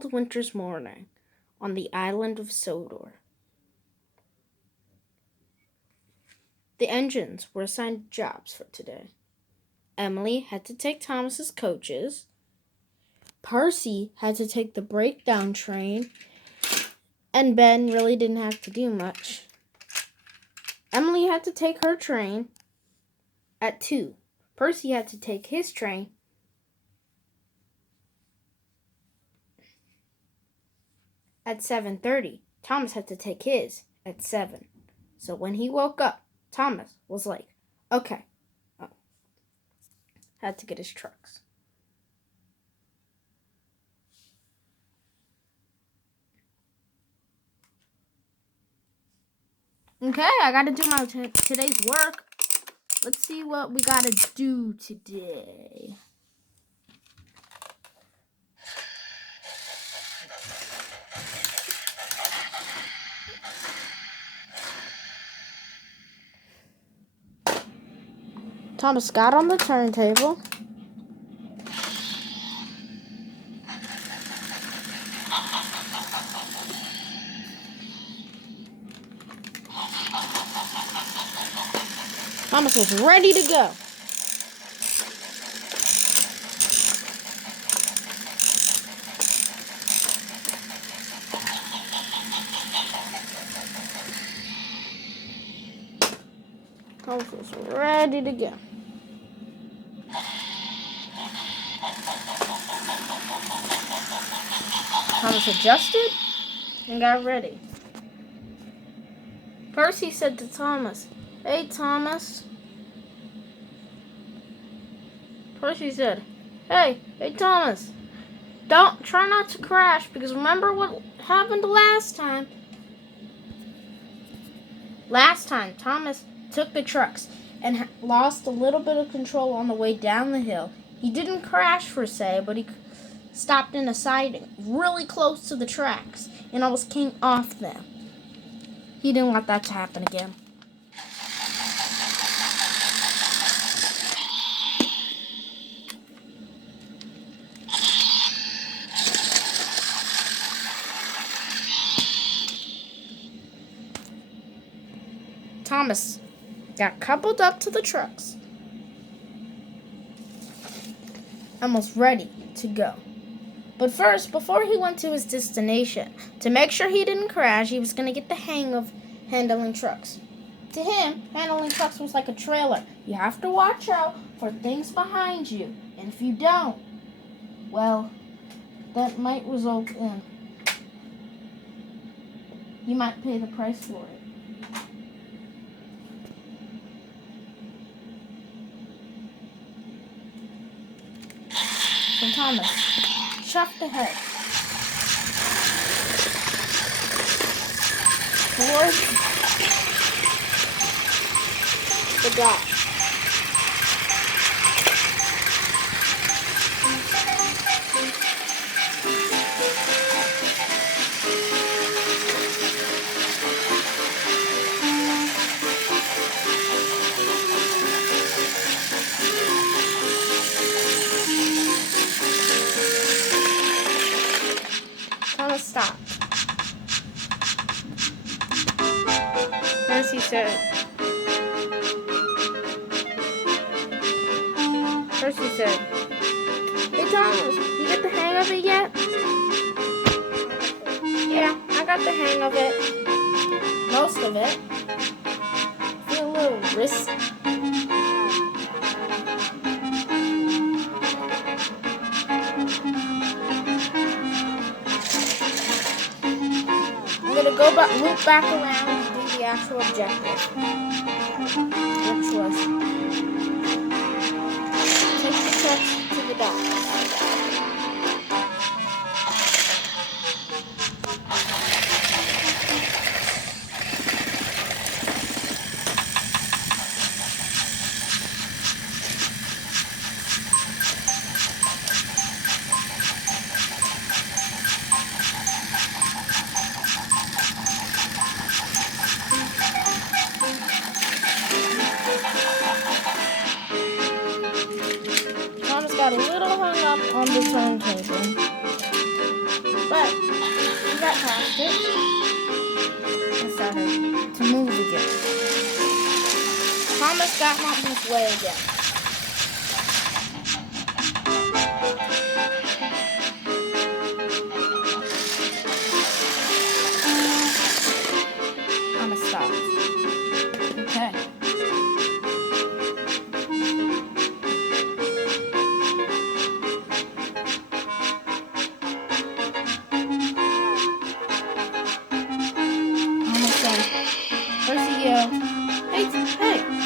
cold winter's morning on the island of Sodor. The engines were assigned jobs for today. Emily had to take Thomas's coaches. Percy had to take the breakdown train. And Ben really didn't have to do much. Emily had to take her train at 2. Percy had to take his train at 7:30. Thomas had to take his at 7. So when he woke up, Thomas was like, okay. Had to get his trucks. Okay, I gotta do my today's work. Let's see what we gotta do today. Thomas got on the turntable. Thomas was ready to go. Thomas was ready to go. Thomas adjusted and got ready. Percy said to Thomas, "Hey, Thomas." Percy said, Hey, Thomas. Try not to crash, because remember what happened last time? Last time, Thomas took the trucks and lost a little bit of control on the way down the hill. He didn't crash per se, but he stopped in a siding really close to the tracks and almost came off them. He didn't want that to happen again. Thomas got coupled up to the trucks and was ready to go. But first, before he went to his destination, to make sure he didn't crash, he was going to get the hang of handling trucks. To him, handling trucks was like a trailer. You have to watch out for things behind you. And if you don't, well, that might result in you might pay the price for it. So Thomas shoved ahead towards the dock. Stopped. Percy said, Hey Thomas, you get the hang of it yet? Yeah, I got the hang of it. Most of it. Feel a little risky. Loop back around and do the actual objective, which was take the trucks to the dock. Got a little hung up on the turntable, got past it and started to move again. Thomas got on his way again. Thomas stopped. Okay.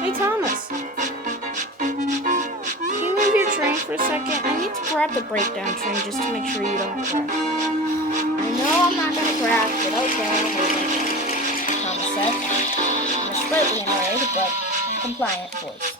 Hey, Thomas. Can you move your train for a second? I need to grab the breakdown train just to make sure you don't crash. I know I'm not going to crash, but okay, I'll hold it. Thomas said, in a slightly annoyed but compliant voice.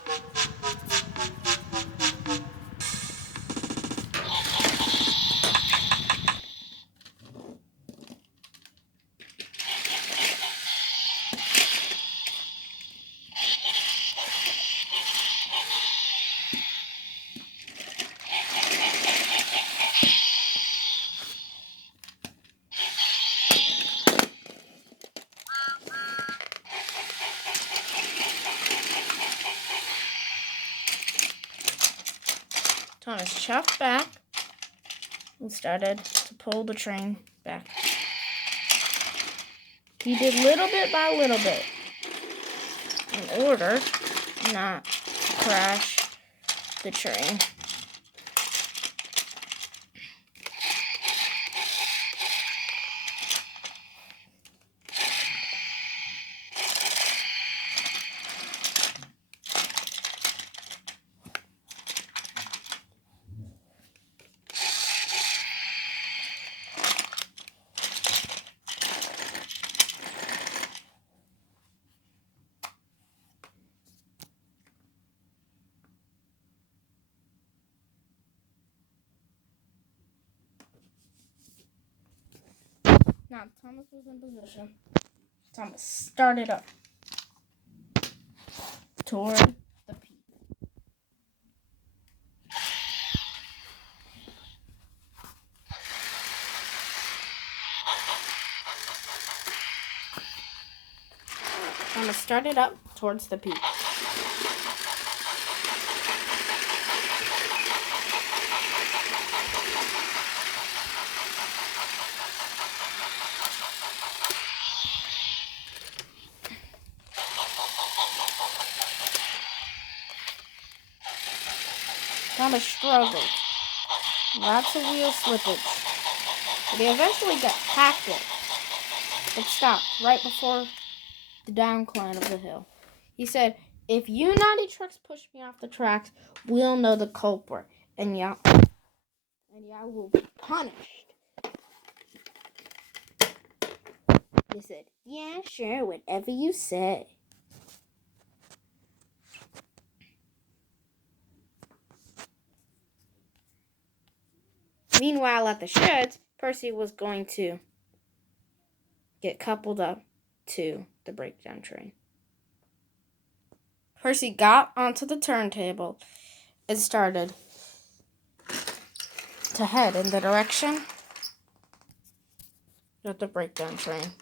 Thomas chuffed back and started to pull the train back. He did little bit by little bit in order not to crash the train. Now Thomas was in position. Thomas started up toward the peak. Thomas started up towards the peak. Thomas struggled. Lots of wheel slippage. But he eventually got past it. But stopped right before the downcline of the hill. He said, "If you naughty trucks push me off the tracks, we'll know the culprit. And y'all will be punished." He said, "Yeah, sure, whatever you say." Meanwhile, at the sheds, Percy was going to get coupled up to the breakdown train. Percy got onto the turntable and started to head in the direction of the breakdown train.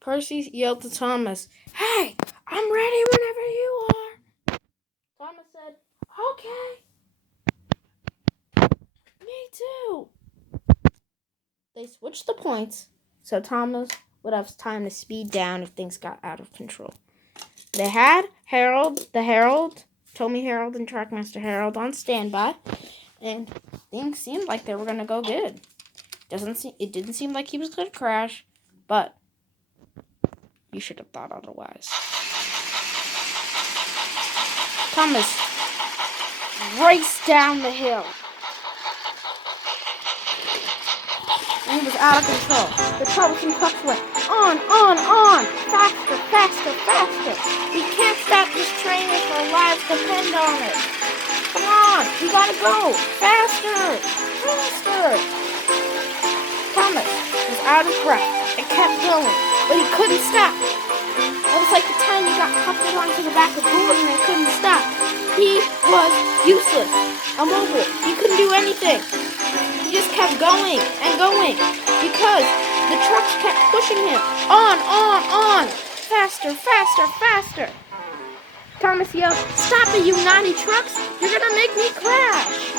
Percy yelled to Thomas, "Hey, I'm ready whenever you are." Thomas said, "Okay. Me too." They switched the points so Thomas would have time to speed down if things got out of control. They had Tommy Harold and Trackmaster Harold on standby, and things seemed like they were going to go good. It didn't seem like he was going to crash, but you should have thought otherwise. Thomas raced down the hill. He was out of control. The troublesome trucks went on, faster, faster, faster. We can't stop this train if our lives depend on it. Come on, we gotta go, faster, faster. Thomas was out of breath and kept going, but he couldn't stop. It was like the time he got coupled onto the back of Gordon and couldn't stop. He was useless, immobile. He couldn't do anything. kept going and going because the trucks kept pushing him. On. Faster, faster, faster. Thomas yelled, "Stop it, you naughty trucks! You're gonna make me crash!"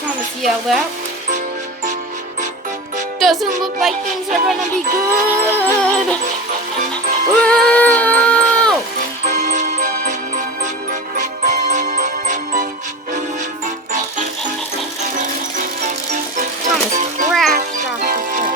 Thomas yelled out, "Doesn't look like things are gonna be good!" Whoa! Thomas crashed off the cliff.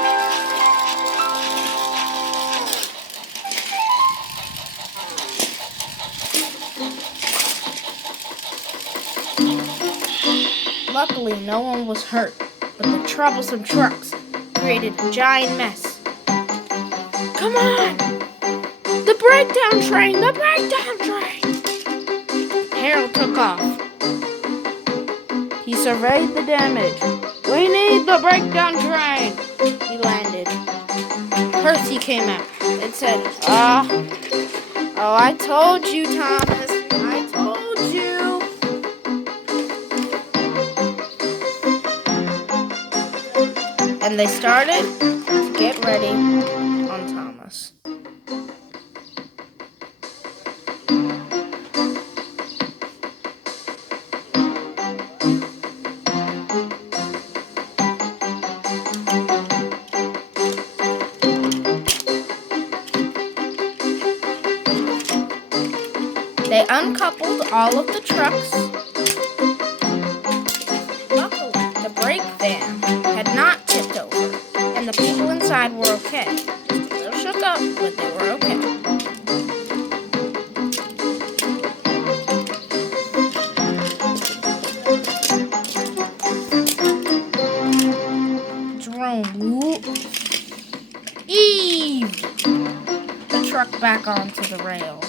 Luckily, no one was hurt, but the troublesome trucks created a giant mess. Come on! The breakdown train! The breakdown train! Harold took off. He surveyed the damage. We need the breakdown train! He landed. Percy came out and said, Oh, I told you, Thomas. I told you. And they started to get ready on Thomas. They uncoupled all of the trucks. Luckily, the brake van had not tipped over, and the people inside were okay. Just a little shook up, but they were okay. Jerome heaved the truck back onto the rails.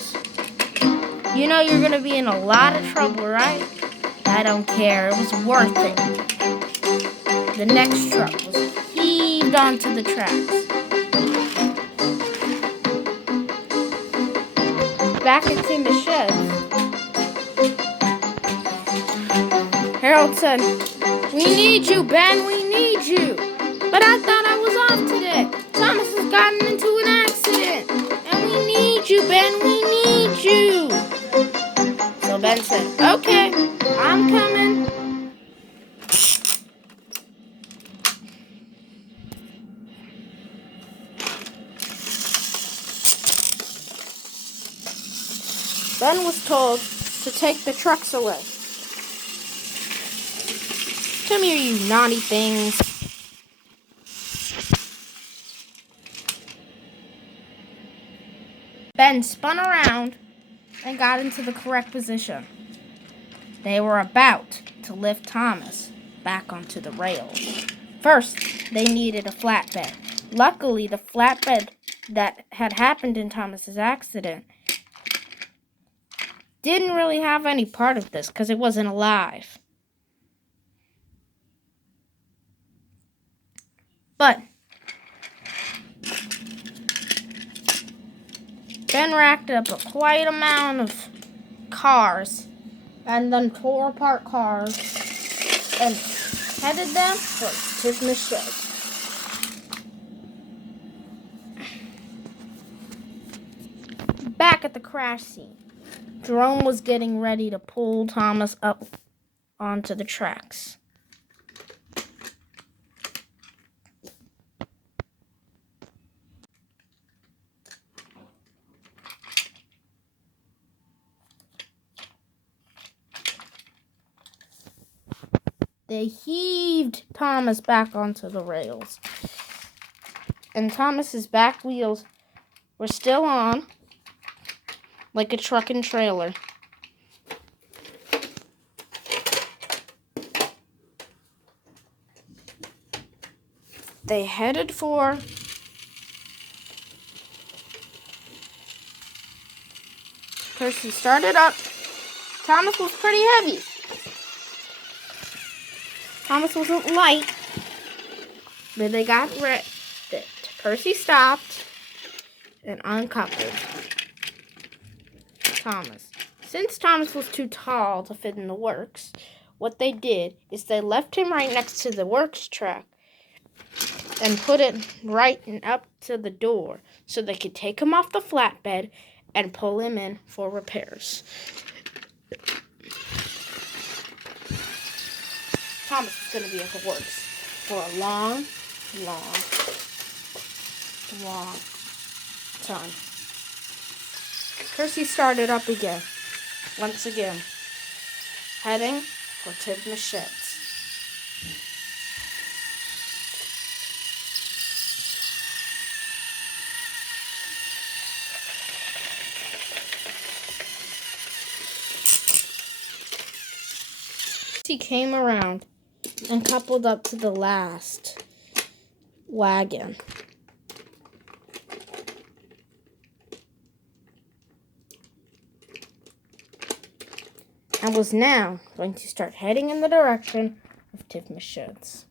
You know you're going to be in a lot of trouble, right? I don't care. It was worth it. The next truck was heaved onto the tracks. Back at Tim's shed, Harold said, "We need you, Ben. We need you. But I thought I was off today. Thomas has gotten into an accident. And we need you, Ben. We need you." So Ben said, "Okay, I'm coming." Ben was told to take the trucks away. "Come here, you naughty things." Ben spun around and got into the correct position. They were about to lift Thomas back onto the rails. First, they needed a flatbed. Luckily, the flatbed that had happened in Thomas's accident didn't really have any part of this because it wasn't alive. But Ben racked up a quite amount of cars and then tore apart cars and headed them towards Tiffany's shed. Back at the crash scene, Jerome was getting ready to pull Thomas up onto the tracks. They heaved Thomas back onto the rails. And Thomas's back wheels were still on, like a truck and trailer. They headed for Percy started up. Thomas was pretty heavy. Thomas wasn't light, but they got ready. Percy stopped and uncoupled. Thomas. Since Thomas was too tall to fit in the works, what they did is they left him right next to the works track and put it right up to the door so they could take him off the flatbed and pull him in for repairs. Thomas is going to be at the works for a long time. Percy started up again, once again, heading for Tivna's sheds. He came around and coupled up to the last wagon. And was now going to start heading in the direction of Tivna's sheds.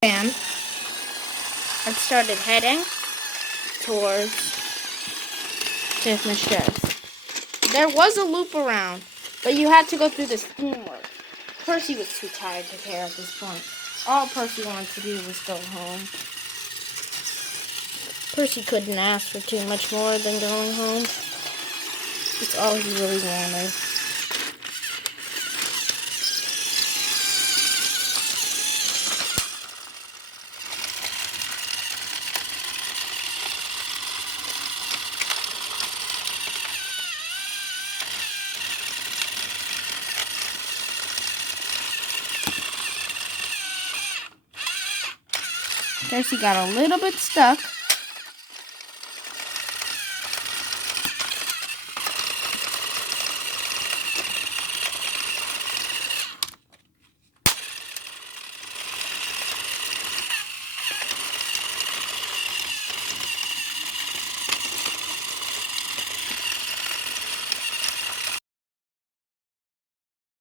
And I started heading towards Tivna's sheds. There was a loop around, but you had to go through this teamwork. Percy was too tired to care at this point. All Percy wanted to do was go home. Percy couldn't ask for too much more than going home. It's all he really wanted. Percy got a little bit stuck